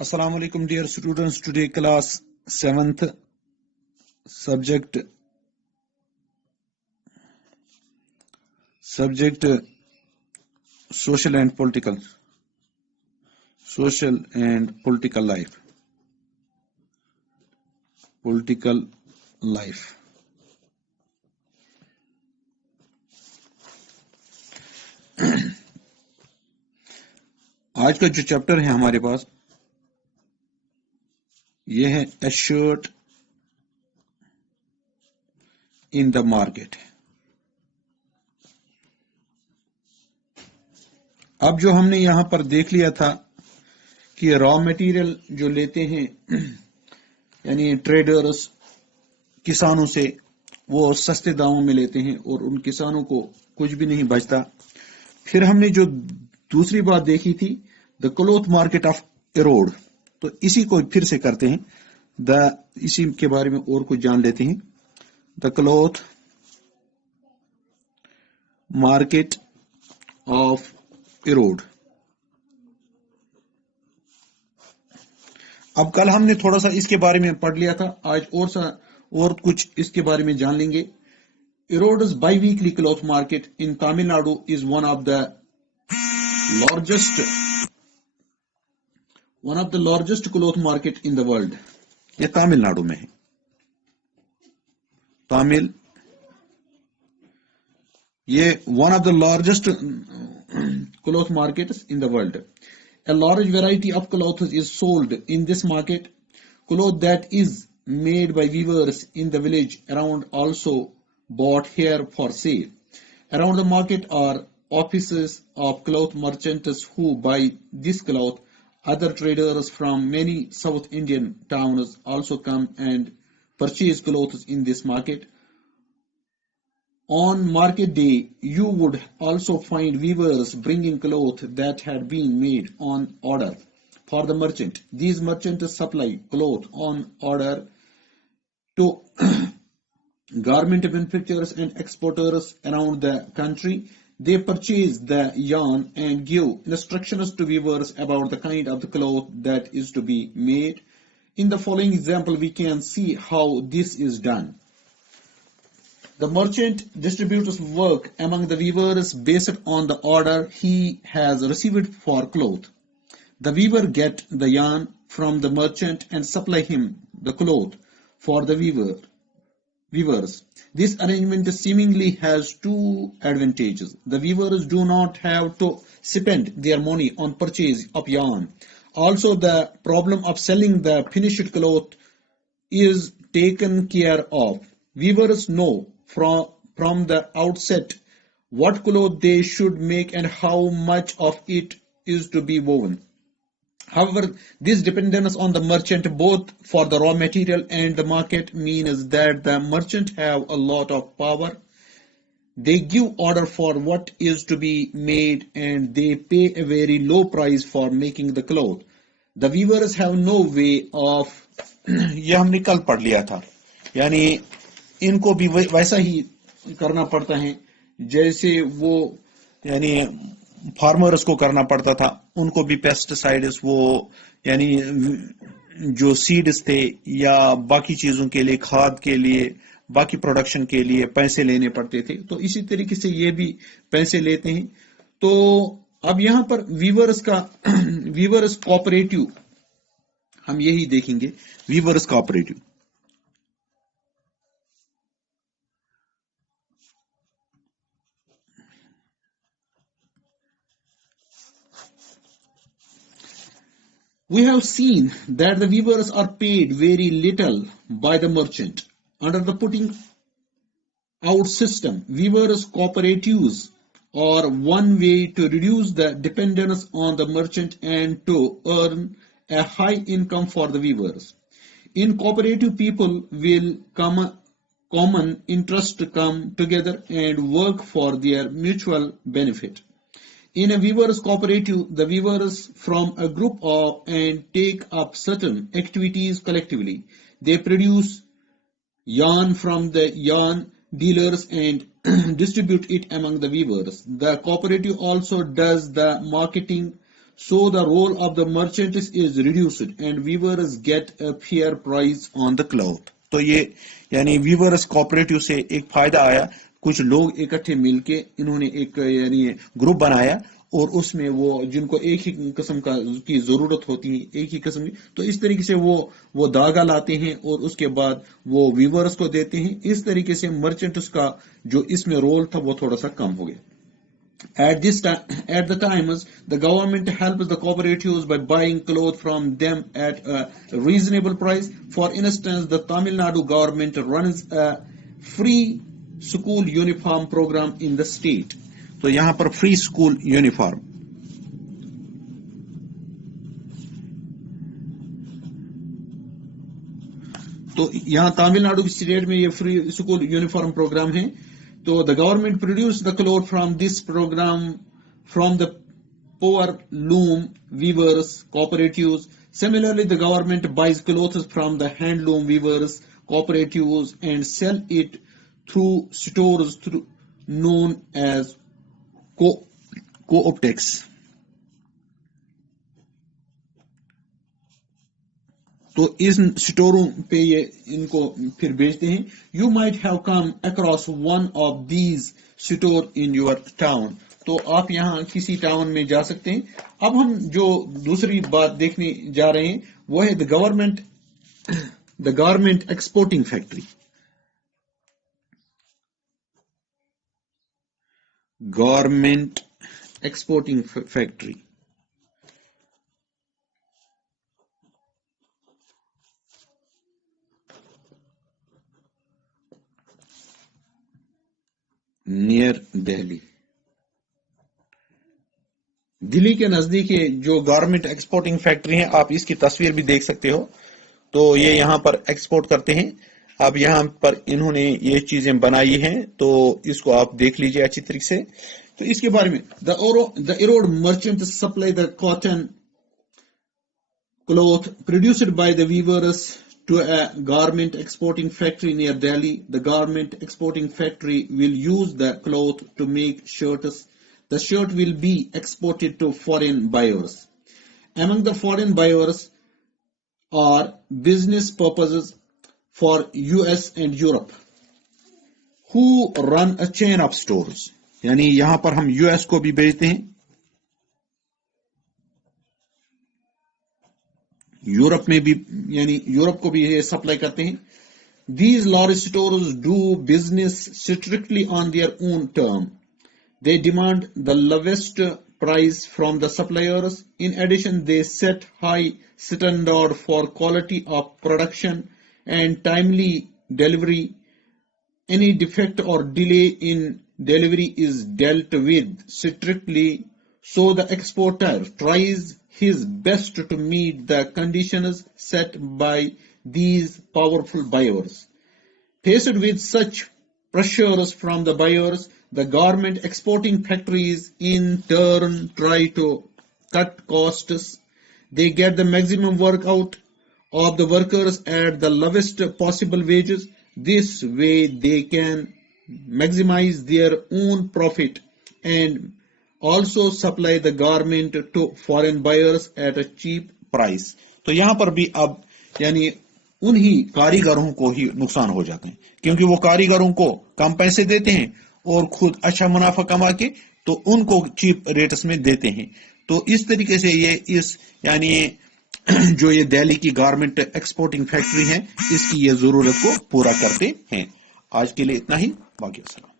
Assalamu alaikum dear students. Today class 7th subject social and political life. आज का जो chapter है हमारे पास ये है assured in the market. अब जो हमने यहां पर देख लिया था कि रॉ मटेरियल जो लेते हैं यानी ट्रेडर्स किसानों से वो सस्ते दामों में लेते हैं और उन किसानों को कुछ भी नहीं बचता। फिर हमने जो दूसरी बात देखी थी the cloth market of Erode, तो इसी को फिर से करते हैं। इसी के बारे में और कुछ जान लेते हैं। The cloth market of Erode. अब कल हमने थोड़ा सा इसके बारे में पढ़ लिया था, आज और कुछ इसके बारे में जान लेंगे। इरोड's bi-weekly cloth market in Tamil Nadu is one of the largest cloth market in the world. ये तमिलनाडु में है। ये one of the largest cloth markets in the world. A large variety of clothes is sold in this market. Cloth that is made by weavers in the village around also bought here for sale. Around the market are offices of cloth merchants who buy this cloth. Other traders from many South Indian towns also come and purchase clothes in this market. On market day, you would also find weavers bringing cloth that had been made on order for the merchant. These merchants supply cloth on order to garment manufacturers and exporters around the country. They purchase the yarn and give instructions to weavers about the kind of the cloth that is to be made. In the following example, we can see how this is done. The merchant distributes work among the weavers based on the order he has received for cloth. The weaver gets the yarn from the merchant and supply him the cloth for the weavers. This arrangement seemingly has two advantages. The weavers do not have to spend their money on purchase of yarn. Also, the problem of selling the finished cloth is taken care of. Weavers know from the outset what cloth they should make and how much of it is to be woven. However, this dependence on the merchant both for the raw material and the market means that the merchant have a lot of power. They give order for what is to be made and they pay a very low price for making the cloth. The weavers have no way of ये हमने कल पढ़ लिया था, यानी इनको भी वैसा ही करना पड़ता है जैसे वो यानी फार्मर्स को करना पड़ता था। उनको भी पेस्टिसाइड्स वो यानी जो सीड्स थे या बाकी चीजों के लिए, खाद के लिए, बाकी प्रोडक्शन के लिए पैसे लेने पड़ते थे। तो इसी तरीके से ये भी पैसे लेते हैं। तो अब यहां पर वीवर्स कोऑपरेटिव हम यही देखेंगे। Weavers cooperative We have seen that the weavers are paid very little by the merchant. Under the putting out system, weavers cooperatives are one way to reduce the dependence on the merchant and to earn a high income for the weavers. In cooperative, people will common interest come together and work for their mutual benefit. In a weavers cooperative, the weavers form a group and take up certain activities collectively. They produce yarn from the yarn dealers and distribute it among the weavers. The cooperative also does the marketing so the role of the merchants is reduced and weavers get a fair price on the cloth. तो ये यानी viewers cooperative से एक फायदा आया, कुछ लोग इकट्ठे मिलके इन्होंने एक यानी ग्रुप बनाया और उसमें वो जिनको एक ही किस्म की जरूरत होती है, एक ही किस्म की, तो इस तरीके से वो धागा लाते हैं और उसके बाद वो वीवर्स को देते हैं। इस तरीके से मर्चेंट्स का जो इसमें रोल था वो थोड़ा सा कम हो गया। At the times, the government helps the cooperatives by buying clothes from them at a reasonable price. For instance, the Tamil Nadu government runs a free school uniform program in the state. तो यहाँ पर free school uniform, तो यहाँ तमिलनाडु की state में ये free school uniform programme है। तो the government produced the cloth from this program from the poor loom weavers cooperatives. Similarly, the government buys clothes from the handloom weavers cooperatives and sell it through stores known as co-optex. तो इस स्टोरों पे ये इनको फिर बेचते हैं। You might have come across one of these store in your town. तो आप यहाँ किसी टाउन में जा सकते हैं। अब हम जो दूसरी बात देखने जा रहे हैं वो है the garment exporting factory. Garment exporting factory, near Delhi. Delhi के नजदीक जो गारमेंट एक्सपोर्टिंग फैक्ट्री है, आप इसकी तस्वीर भी देख सकते हो। तो ये यहाँ पर एक्सपोर्ट करते हैं। अब यहाँ पर इन्होंने ये चीजें बनाई हैं, तो इसको आप देख लीजिए अच्छी तरीके से। तो इसके बारे में the Erode merchant supply the cotton cloth produced by the weavers to a garment exporting factory near Delhi. The garment exporting factory will use the cloth to make shirts. The shirt will be exported to foreign buyers. Among the foreign buyers are business purposes for US and Europe who run a chain of stores. यानी यहां पर हम US को भी बेचते हैं, Europe में भी यानी यूरोप को भी ये सप्लाई करते हैं। These large stores do business strictly on their own term. They demand the lowest price from the suppliers. In addition, they set high standard for quality of production and timely delivery. Any defect or delay in delivery is dealt with strictly, so the exporter tries his best to meet the conditions set by these powerful buyers. Faced with such pressures from the buyers, the garment exporting factories in turn try to cut costs. They get the maximum work out of the workers at the lowest possible wages. This way they can maximize their own profit and also supply the garment to foreign buyers at a cheap price. तो यहां पर भी अब यानी उन्हीं कारीगरों को ही नुकसान हो जाते हैं, क्योंकि वो कारीगरों को कम पैसे देते हैं और खुद अच्छा मुनाफा कमा के तो उनको चीप रेट्स में देते हैं। तो इस तरीके से ये इस यानी जो ये दिल्ली की गारमेंट एक्सपोर्टिंग फैक्ट्री है, इसकी ये जरूरत को पूरा करते हैं। आज के लिए इतना ही, बाकी अस्सलाम।